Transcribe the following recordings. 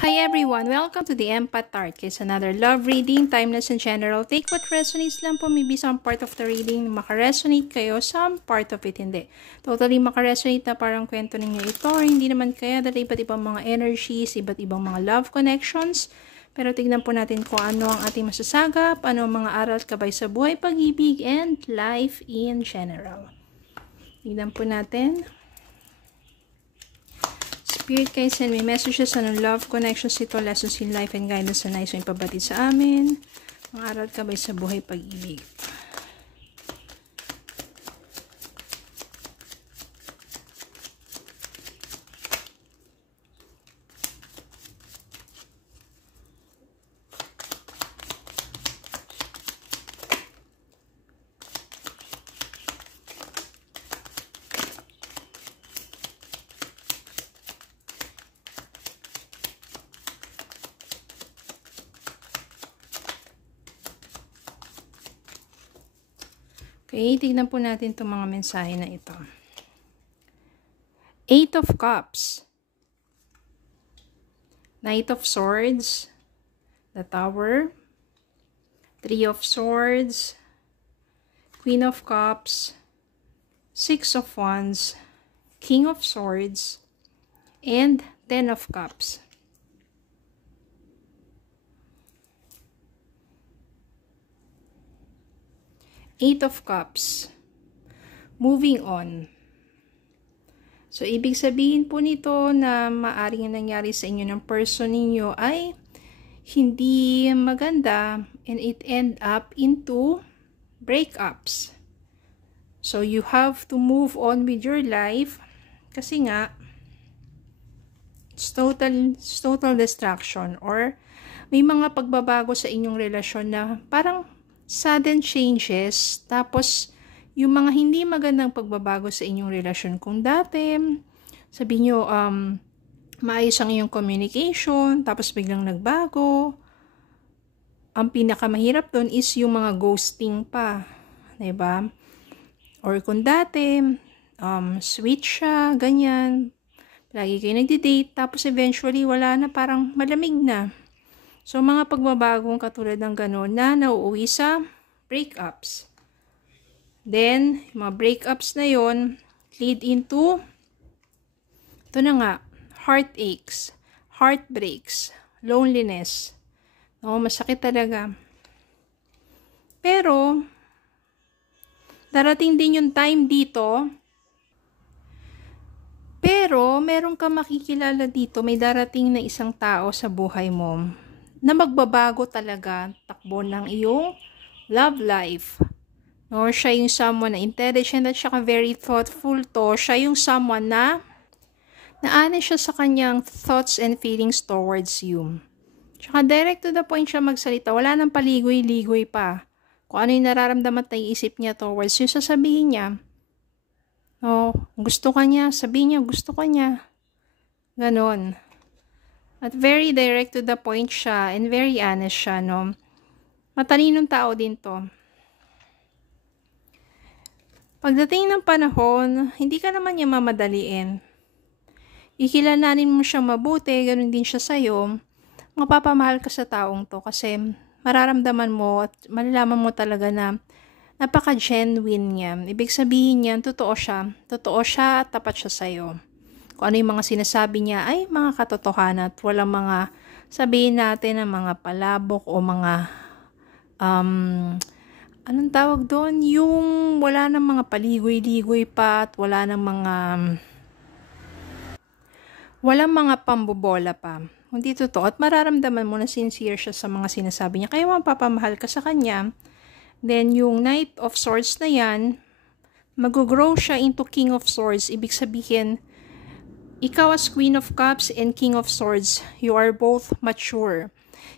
Hi everyone! Welcome to the Empath Tart. It's another love reading, timeless and general. Take what resonates lang po. Maybe some part of the reading makaresonate kayo, some part of it hindi. Totally makaresonate na parang kwento ninyo ito or hindi naman kaya dahil iba't ibang mga energies, iba't ibang mga love connections. Pero tignan po natin kung ano ang ating masasagap, ano ang mga aral kabay sa buhay, pag-ibig, and life in general. Tignan po natin. Spirit guys, send me messages on love, connections, ito, lessons in life, and guidance na nais mo ipabatid sa amin. Mga aral kabay sa buhay, pag-ibig. Okay, tignan po natin itong mga mensahe na ito. 8 of Cups. Knight of Swords. The Tower. 3 of Swords. Queen of Cups. 6 of Wands. King of Swords. And 10 of Cups. Eight of Cups. Moving on. So, ibig sabihin po nito na maaring nangyari sa inyo ng person ninyo ay hindi maganda and it end up into breakups. So, you have to move on with your life kasi nga it's total distraction or may mga pagbabago sa inyong relasyon na parang sudden changes, tapos yung mga hindi magandang pagbabago sa inyong relasyon. Kung dati, sabi nyo, maayos ang iyong communication, tapos biglang nagbago. Ang pinakamahirap doon is yung mga ghosting pa. Diba? Or kung dati, sweet siya, ganyan. Lagi kayo nagdi-date, tapos eventually wala na, parang malamig na. So, mga pagbabagong katulad ng gano'n na nauuwi sa breakups. Then, mga breakups na yon lead into, ito na nga, heartaches, heartbreaks, loneliness. No, masakit talaga. Pero, darating din yung time dito, pero meron ka makikilala dito, may darating na isang tao sa buhay mo na magbabago talaga takbo ng iyong love life. No, siya yung someone na intelligent at saka very thoughtful to. Siya yung someone na honest siya sa kanyang thoughts and feelings towards you. Tsaka direct to the point siya magsalita. Wala nang paligoy-ligoy pa. Kung ano yung nararamdaman at naiisip niya towards you, sasabihin niya. No, gusto ka niya, sabihin niya, gusto ka niya. Ganon. At very direct to the point siya and very honest siya, no? Matalinong tao din to. Pagdating ng panahon, hindi ka naman niya mamadaliin. Ikilalanin mo siyang mabuti, ganun din siya sa'yo. Mapapamahal ka sa taong to kasi mararamdaman mo at malalaman mo talaga na napaka-genuine niya. Ibig sabihin niya, totoo siya at tapat siya sa'yo. Kung ano yung mga sinasabi niya ay mga katotohanan at walang mga sabihin natin na mga palabok o mga anong tawag doon? Yung wala nang mga paligoy-ligoy pa at walang mga pambobola pa. Hindi totoo at mararamdaman mo na sincere siya sa mga sinasabi niya. Kaya mapapamahal ka sa kanya. Then yung Knight of Swords na yan, mag-grow siya into King of Swords. Ibig sabihin, ikaw as Queen of Cups and King of Swords, you are both mature.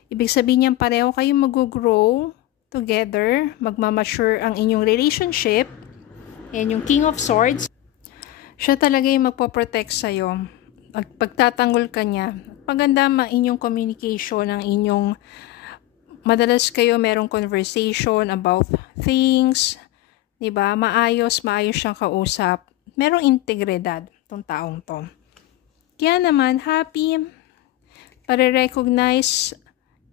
Ibig sabihin niyan pareho kayong mag-grow together, magmamature ang inyong relationship. And yung King of Swords, siya talaga yung magpo-protect sa'yo. Pagtatanggol ka niya. Paganda ang inyong communication, ang inyong madalas kayo merong conversation about things, diba? Maayos siyang kausap. Merong integridad tong taong to. Kaya naman, happy pare-recognize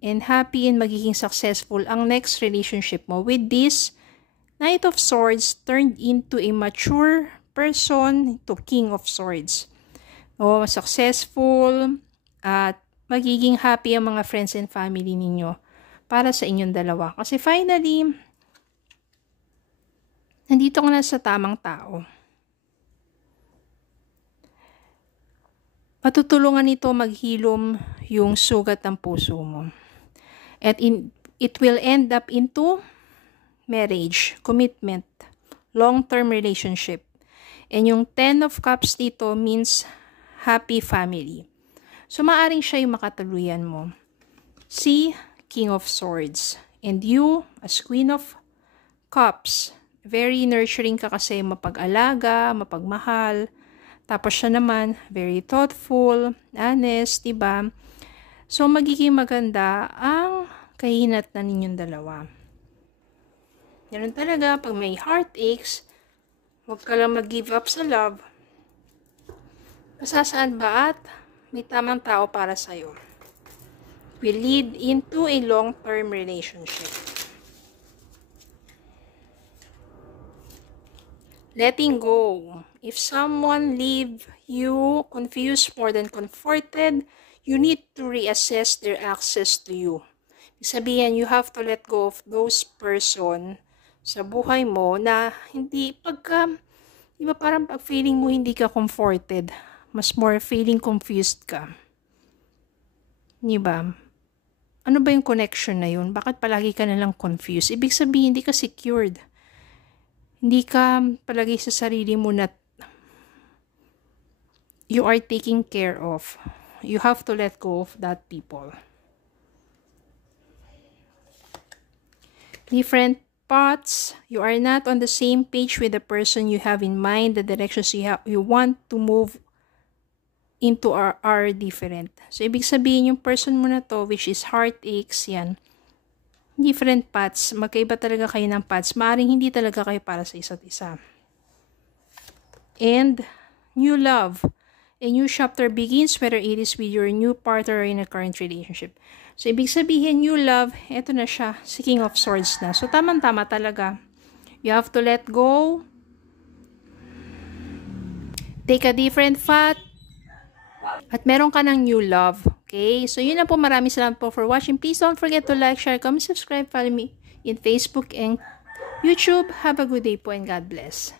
and happy and magiging successful ang next relationship mo. With this, Knight of Swords turned into a mature person to King of Swords. O, successful at magiging happy ang mga friends and family ninyo para sa inyong dalawa. Kasi finally, nandito ka na sa tamang tao. Matutulungan nito maghilom yung sugat ng puso mo. At it will end up into marriage, commitment, long-term relationship. And yung 10 of Cups dito means happy family. So, maaring siya yung makatuluyan mo. Si King of Swords. And you, as Queen of Cups, very nurturing ka kasi mapag-alaga, mapagmahal. Tapos siya naman, very thoughtful, honest, diba? So, magiging maganda ang kahinat na ninyong dalawa. Ganun talaga, pag may heartaches, huwag ka lang mag-give up sa love. Masasaan ba at may tamang tao para sa'yo? Will lead into a long-term relationship. Letting go. If someone leave you confused more than comforted, you need to reassess their access to you. Ibig sabihin, you have to let go of those person sa buhay mo na hindi iba parang pag feeling mo hindi ka comforted, mas more feeling confused ka. Diba? Ano ba yung connection na yun? Bakit palagi ka nalang confused? Ibig sabihin, hindi ka secured. Hindi ka palagi sa sarili mo na you are taking care of. You have to let go of that people. Different paths. You are not on the same page with the person you have in mind. The directions you want to move into are different. So, ibig sabihin yung person mo na to, which is heartaches, yan. Different paths. Magkaiba talaga kayo ng paths. Maaring hindi talaga kayo para sa isa't isa. And new love. A new chapter begins, whether it is with your new partner or in a current relationship. So, ibig sabihin, new love, eto na siya, si King of Swords na. So, tamang-tama talaga. You have to let go. Take a different path. At meron ka ng new love. Okay? So, yun na po. Maraming salamat po for watching. Please don't forget to like, share, comment, subscribe. Follow me in Facebook and YouTube. Have a good day po and God bless.